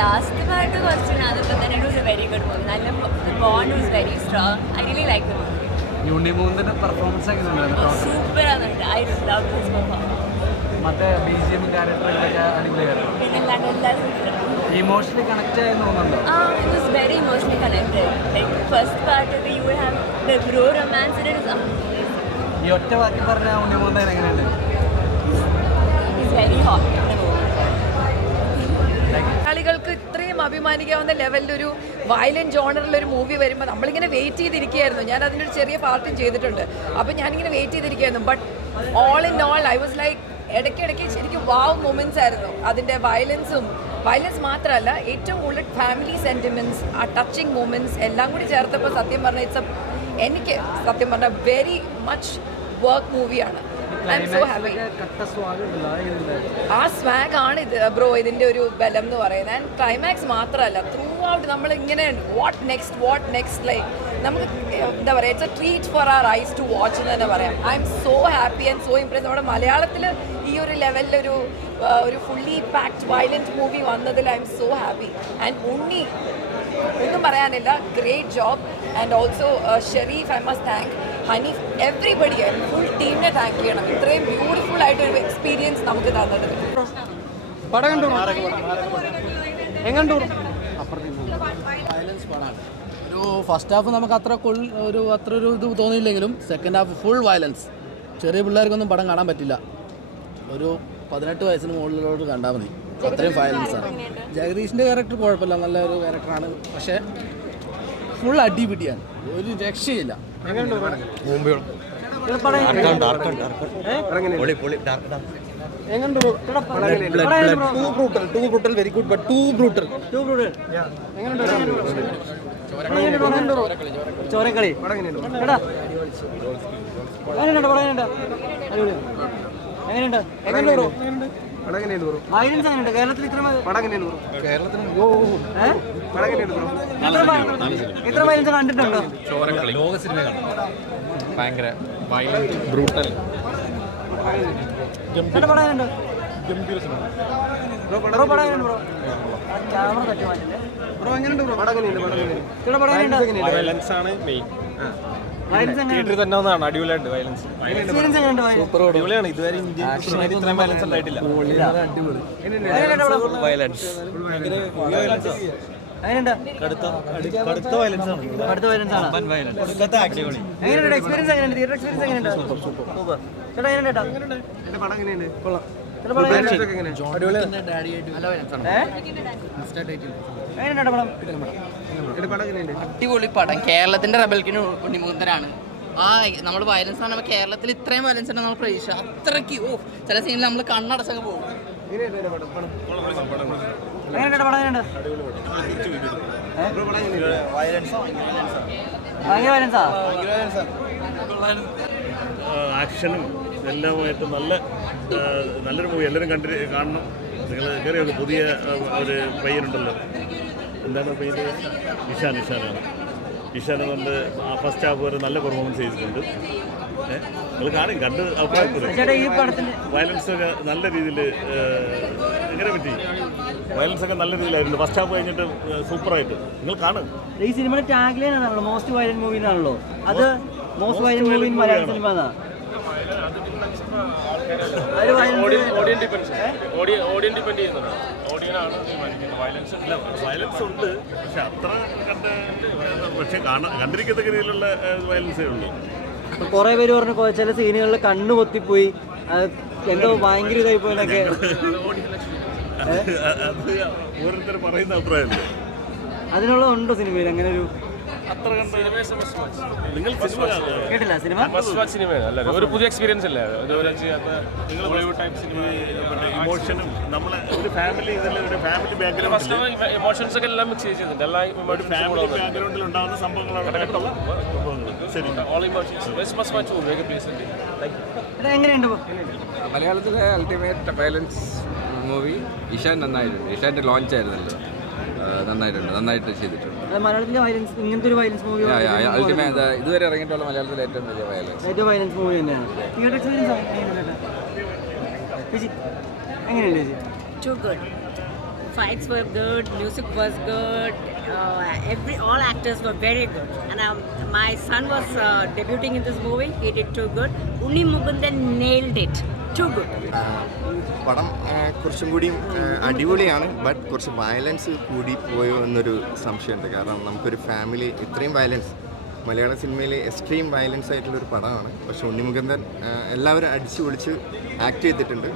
Last പാട്ട് question അതിപ്പോൾ തന്നെ it was a very good movie. നല്ല bond was very strong. I really like the movie. യൂണിമൂന്നിന്റെ performance എങ്ങനെയുണ്ടായിരുന്നു? സൂപ്പർ ആണെന്നുണ്ട്. I love his performance. മറ്റേ BGM ക്യാരക്ടറൊക്കെ അടിപൊളിയായിരുന്നു. പിന്നെന്താണ് എല്ലാം സൂപ്പർ. ഇമോഷണലി കണക്ട് ആയി തോന്നുന്നുണ്ടോ? It was very emotionally connected. Like first part of it, you would have the bro romance. It is amazing. ഈ ഒറ്റ വാക്കി പറഞ്ഞ യൂണിമൂന്നൻ എങ്ങനെയുണ്ട്? It's very hot. മലയാളികൾക്ക് ഇത്രയും അഭിമാനിക്കാവുന്ന ലെവലിലൊരു വയലന്റ് ജോണറിലൊരു മൂവി വരുമ്പോൾ നമ്മളിങ്ങനെ വെയിറ്റ് ചെയ്തിരിക്കുകയായിരുന്നു. ഞാൻ അതിനൊരു ചെറിയ പാർട്ടും ചെയ്തിട്ടുണ്ട്. അപ്പോൾ ഞാനിങ്ങനെ വെയിറ്റ് ചെയ്തിരിക്കുകയായിരുന്നു. But all in all I was like ഇടയ്ക്കിടയ്ക്ക് ശരിക്കും വാവ് മൊമെൻറ്റ്സ് ആയിരുന്നു. അതിൻ്റെ വയലൻസ് മാത്രമല്ല, ഏറ്റവും കൂടുതൽ ഫാമിലി സെൻറ്റിമെൻറ്റ്സ്, ആ ടച്ചിങ് മൊമെൻറ്റ്സ് എല്ലാം കൂടി ചേർത്തപ്പോൾ സത്യം പറഞ്ഞാൽ എനിക്ക് സത്യം പറഞ്ഞാൽ വെരി മച്ച് വർക്ക് മൂവിയാണ്. I M so happy. ആ സ്വാഗ് ആണ് ഇത് ബ്രോ, ഇതിൻ്റെ ഒരു ബലം എന്ന് പറയുന്നത്. ആൻഡ് ക്ലൈമാക്സ് മാത്രമല്ല, ത്രൂ ഔട്ട് നമ്മളിങ്ങനെ വാട്ട് നെക്സ്റ്റ് ലൈക്ക് നമുക്ക് എന്താ പറയുക, it's a treat for our eyes to watch എന്ന് തന്നെ പറയാം. I M so happy and so impress. നമ്മുടെ മലയാളത്തിൽ ഈ ഒരു ലെവലിലൊരു ഒരു ഫുള്ളി പാക്ഡ് വയലൻറ്റ് മൂവി വന്നതിൽ I M so happy. And ഒന്നും പറയാനില്ല, great job. And also Shareef, I must thank Haneef, everybody, full ടീമിനെ താങ്ക് ചെയ്യണം. ഇത്രയും ബ്യൂട്ടിഫുൾ ആയിട്ടൊരു എക്സ്പീരിയൻസ് നമുക്ക് തന്നത്. വയലൻസ് പടമാണ്. ഒരു ഫസ്റ്റ് ഹാഫ് നമുക്ക് അത്ര ഒരു ഇത് തോന്നിയില്ലെങ്കിലും സെക്കൻഡ് ഹാഫ് ഫുൾ വയലൻസ്. ചെറിയ പിള്ളേർക്കൊന്നും പടം കാണാൻ പറ്റില്ല. ഒരു 18 വയസ്സിന് മുകളിലോട്ട് കണ്ടാൽ മതി, അത്രയും വയലൻസാണ്. ജഗദീഷിൻ്റെ ക്യാരക്ടർ കുഴപ്പമില്ല, നല്ലൊരു ക്യാരക്ടറാണ്. പക്ഷേ ഫുൾ അടിപിടിയാണ്, ഒരു രക്ഷയില്ല. Very good but too brutal. ചോരക്കളി കേരളത്തിൽ ഇത്ര വയലൻസ് കണ്ടിട്ടുണ്ടോ? ലോക സിനിമ ഭയങ്കര വയലന്റ്, ബ്രൂട്ടൽ. വയലൻസ് ആണ് മെയിൻ. തിയേറ്ററിൽ തന്നെ ഒന്നാണ് അടിപൊളിയായിട്ട് വയലൻസ്. സൂപ്പർ അടിപൊളിയാണ്. ഇതുവരെ ഇന്ത്യൻ ഇത്രയും വയലൻസ് ഉണ്ടായിട്ടില്ല. വയലൻസ് കടുത്ത വയലൻസ് ആണ്. അടിപൊളി പടം. കേരളത്തിന്റെ റബൽക്കിന് ഉണ്ണിമുകുന്ദനാണ്. നമ്മൾ വയലൻസ് ആണ്, കേരളത്തിൽ ഇത്രയും വയലൻസ് ആണ് നമ്മൾ പ്രതീക്ഷ. അത്രയ്ക്ക് ചില സീനിൽ നമ്മൾ കണ്ണടച്ചൊക്കെ പോകും. ആക്ഷനും എല്ലാമായിട്ട് നല്ലൊരു മൂവി. എല്ലാവരും കാണണം. നിങ്ങൾ കയറിയൊക്കെ പുതിയ ഒരു പയ്യനുണ്ടല്ലോ, എന്താണ് പേര്? ഇഷാനാണ്. ഇഷാൻ കൊണ്ട് ആ ഫസ്റ്റ് ഹാഫ് വരെ നല്ല പെർഫോമൻസ് ചെയ്തിട്ടുണ്ട്. നിങ്ങൾ കണ്ട് അഭിപ്രായപ്പെടും. വയലൻസ് ഒക്കെ നല്ല രീതിയിൽ എങ്ങനെ പറ്റി? വയലൻസ് ഒക്കെ നല്ല രീതിയിലായിരുന്നു. ഫസ്റ്റ് ഹാഫ് കഴിഞ്ഞിട്ട് സൂപ്പറായിട്ട് നിങ്ങൾ കാണും. ഈ സിനിമയുടെ ടാഗ് ലൈൻ ആണല്ലോ മോസ്റ്റ് വയലന്റ് മൂവി എന്നാണല്ലോ. അത് most violent movie in Malayalam cinema എന്നാ. വയലൻസ് ഉണ്ട്, പക്ഷെ അത്ര കണ്ടിരിക്കത്തക്ക രീതിയിലുള്ള വയലൻസേ ഉള്ളൂ. കുറെ പേര് പറഞ്ഞു ചില സീനുകളിൽ കണ്ണു പൊത്തിപ്പോയി, എന്തോ ഭയങ്കര ഇതായി പോയെന്നൊക്കെ. അത് ഓരോരുത്തർ പറയുന്ന അഭിപ്രായമല്ലേ. അതിനുള്ള ഉണ്ടോ സിനിമയിൽ അങ്ങനെ ഒരു അത്ര കണ്ട് നിങ്ങൾ കേട്ടില്ല? സിനിമ ഒരു പുതിയ എക്സ്പീരിയൻസ് അല്ലേ? നിങ്ങൾ ഇമോഷനും നമ്മളെ ഒരു ഫാമിലി ബാക്ക്ഗ്രൗണ്ട് ഇമോഷൻസ് ഒക്കെ എല്ലാം മിക്സ് ചെയ്തിട്ടുണ്ട്. ഒരു ഫാമിലി ബാക്ക്ഗ്രൗണ്ടിൽ ഉണ്ടാകുന്ന സംഭവങ്ങളാണ്. ശരി, എങ്ങനെയുണ്ട് മലയാളത്തിലെ അൾട്ടിമേറ്റ് വയലൻസ് മൂവി? ഇഷാൻ നന്നായിട്ടുണ്ട്. ഇഷാൻ്റെ ലോഞ്ച് ആയിരുന്നല്ലോ, നന്നായിട്ട് ചെയ്തിട്ടുണ്ട്. മലയാളത്തിലെ വയലൻസ് ഇങ്ങനത്തെ ഒരു വയലൻസ് മൂവി ഇതുവരെ ഇറങ്ങിയിട്ടുള്ള മലയാളത്തിലെ ഏറ്റവും വലിയ വയലൻസ് മൂവി തന്നെയാണ്. തിയേറ്റർ എക്സ്പീരിയൻസ് എങ്ങനെയുണ്ട് ചേച്ചി? Too good. fights were good, music was good, all actors were very good. And my son was debuting in this movie. He did too good. Unni Mukundan nailed it. Too good. പടം കുറച്ചും കൂടിയും അടിപൊളിയാണ്. But കുറച്ച് violence കൂടി പോയോ എന്നൊരു സംശയമുണ്ട്. കാരണം നമുക്കൊരു ഫാമിലി ഇത്രയും വയലൻസ് മലയാള സിനിമയിൽ എക്സ്ട്രീം വയലൻസ് ആയിട്ടുള്ളൊരു പടമാണ്. പക്ഷെ ഉണ്ണിമുകുന്ദൻ എല്ലാവരും അടിച്ചു പൊളിച്ച് ആക്ട് ചെയ്തിട്ടുണ്ട്,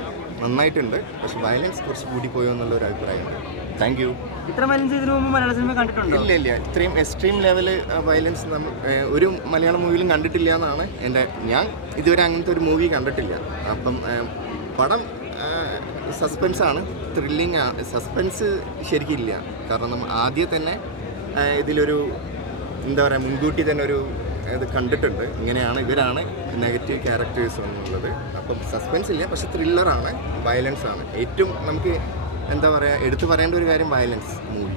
നന്നായിട്ടുണ്ട്. പക്ഷെ വയലൻസ് കുറച്ച് കൂടി പോയോ എന്നുള്ളൊരു അഭിപ്രായമാണ്. Thank you. ഇത്ര വയലൻസ് ഇതിനു മുമ്പ് മലയാള സിനിമ കണ്ടിട്ടുണ്ടോ? ഇല്ല, ഇത്രയും എക്സ്ട്രീം ലെവല് വയലൻസ് ഒരു മലയാള മൂവിയിലും കണ്ടിട്ടില്ല എന്നാണ് ഞാൻ ഇതുവരെ അങ്ങനത്തെ ഒരു മൂവി കണ്ടിട്ടില്ല. അപ്പം പടം സസ്പെൻസാണ്, ത്രില്ലിംഗ് ആണ്. സസ്പെൻസ് ശരിക്കില്ല. കാരണം ആദ്യം തന്നെ ഇതിലൊരു എന്താ പറയുക, മുൻകൂട്ടി തന്നെ ഒരു ഇത് കണ്ടിട്ടുണ്ട്, ഇങ്ങനെയാണ് ഇവരാണ് നെഗറ്റീവ് ക്യാരക്ടേഴ്സ് എന്നുള്ളത്. അപ്പം സസ്പെൻസ് ഇല്ല, പക്ഷെ ത്രില്ലറാണ്, വയലൻസ് ആണ്. ഏറ്റവും നമുക്ക് എന്താ പറയുക, എടുത്തു പറയേണ്ട ഒരു കാര്യം വയലൻസ് മൂവി.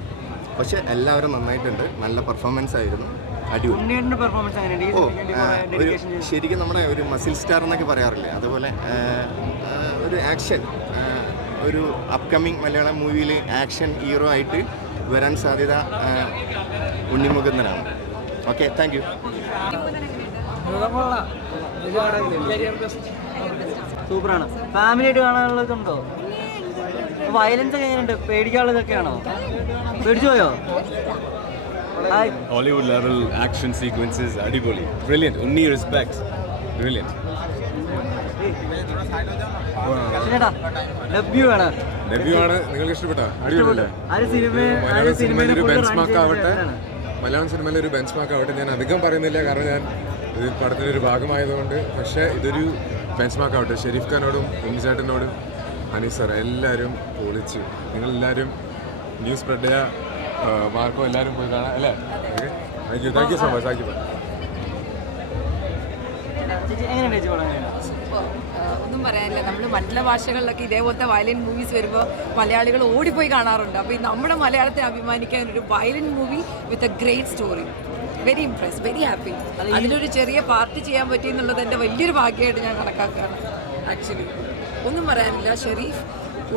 പക്ഷെ എല്ലാവരും നന്നായിട്ടുണ്ട്, നല്ല പെർഫോമൻസ് ആയിരുന്നു, അടിപൊളി. ഒരു ശരിക്കും നമ്മുടെ ഒരു മസിൽ സ്റ്റാർ എന്നൊക്കെ പറയാറില്ലേ, അതുപോലെ ഒരു ആക്ഷൻ, ഒരു അപ്കമ്മിങ് മലയാളം മൂവിയിൽ ആക്ഷൻ ഹീറോ ആയിട്ട് വരാൻ സാധ്യത ഉണ്ണിമുകുന്ദനാണ്. Okay, thank you. സൂപ്പറാണ്. ഫാമിലി ആയിട്ട് കാണാനുള്ളതുണ്ടോ? വയലൻസ് ഒക്കെ എങ്ങനെയുണ്ട്? പേടിക്കാനുള്ളതൊക്കെയാണോ? പേടിച്ചു പോയോ? Hollywood level action sequences, adiboli, brilliant. Unni respect, brilliant. Debut ആണ്. നിങ്ങൾക്ക് ഇഷ്ടപ്പെട്ടോ? മലയാളം സിനിമയിലെ ഒരു ബെഞ്ച് മാർക്ക് ആവട്ടെ. ഞാൻ അധികം പറയുന്നില്ല, കാരണം ഞാൻ ഇത് പടത്തിൻ്റെ ഒരു ഭാഗമായതുകൊണ്ട്. പക്ഷേ ഇതൊരു ബെഞ്ച് മാർക്ക് ആവട്ടെ. ഷെരീഫ് ഖാനോടും ഉണ്ണിച്ചേട്ടനോടും അനീസ് സാർ എല്ലാവരും പൊളിച്ചു. നിങ്ങളെല്ലാവരും ന്യൂസ് സ്പ്രെഡ് ചെയ്യുക, മാർക്കോ എല്ലാവരും പോയി കാണാം അല്ലേ? Thank you so much. Thank you. ഒന്നും പറയാനില്ല. നമ്മൾ മറ്റുള്ള ഭാഷകളിലൊക്കെ ഇതേപോലത്തെ വയലന്റ് മൂവീസ് വരുമ്പോൾ മലയാളികൾ ഓടിപ്പോയി കാണാറുണ്ട്. അപ്പോൾ ഈ നമ്മുടെ മലയാളത്തെ അഭിമാനിക്കാൻ ഒരു violent movie with a great story. Very Impress, very happy. അതിലൊരു ചെറിയ പാർട്ട് ചെയ്യാൻ പറ്റി എന്നുള്ളത് എൻ്റെ വലിയൊരു ഭാഗ്യമായിട്ട് ഞാൻ കണക്കാക്കുകയാണ്. ആക്ച്വലി ഒന്നും പറയാനില്ല. Sharif,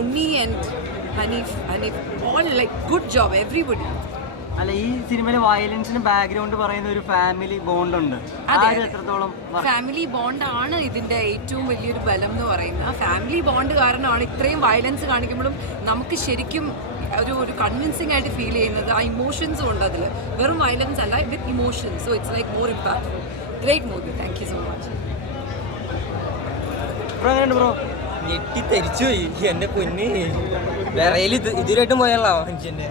Unni and Haneef all like good job, everybody. അല്ല, ഈ സിനിമയിലെ വയലൻസിന് ബാക്ക്ഗ്രൗണ്ട് പറയുന്ന ഒരു ഫാമിലി ബോണ്ട് ഉണ്ട്. എത്രത്തോളം ഫാമിലി ബോണ്ടാണ് ഇതിൻ്റെ ഏറ്റവും വലിയൊരു ബലം എന്ന് പറയുന്നത്. ആ ഫാമിലി ബോണ്ട് കാരണമാണ് ഇത്രയും വയലൻസ് കാണിക്കുമ്പോഴും നമുക്ക് ശരിക്കും ഒരു കൺവിൻസിങ് ആയിട്ട് ഫീൽ ചെയ്യുന്നത്. ആ ഇമോഷൻസും ഉണ്ട് അതിൽ, വെറും വയലൻസ് അല്ല, with emotions. So it's like more impact. Great movie. Thank you so much. Bro ഞെട്ടി തെരിച്ചു പോയി എൻ്റെ പൊന്ന്. വിറയിൽ ഇതുവരായിട്ടും പോയാലോ മനുഷ്യൻ്റെ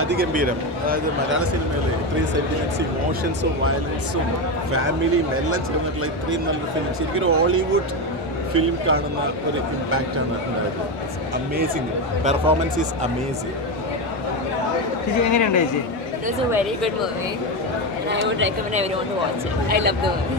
അതിഗംഭീരം. അതായത് മലയാള സിനിമയിൽ ഇത്രയും സെന്റിമെന്റ്സ്, ഇമോഷൻസും വയലൻസും ഫാമിലിയും എല്ലാം ചേർന്നിട്ടുള്ള ഇത്രയും നല്ലൊരു ഫിലിം, ശരിക്കും ഒരു ഹോളിവുഡ് ഫിലിം കാണുന്ന ഒരു ഇമ്പാക്റ്റാണ് ഉണ്ടായത്. Amazing performance is amazing. എങ്ങനെയുണ്ട് ചേച്ചി? It was a very good movie and I would recommend everyone to watch it. I love the movie.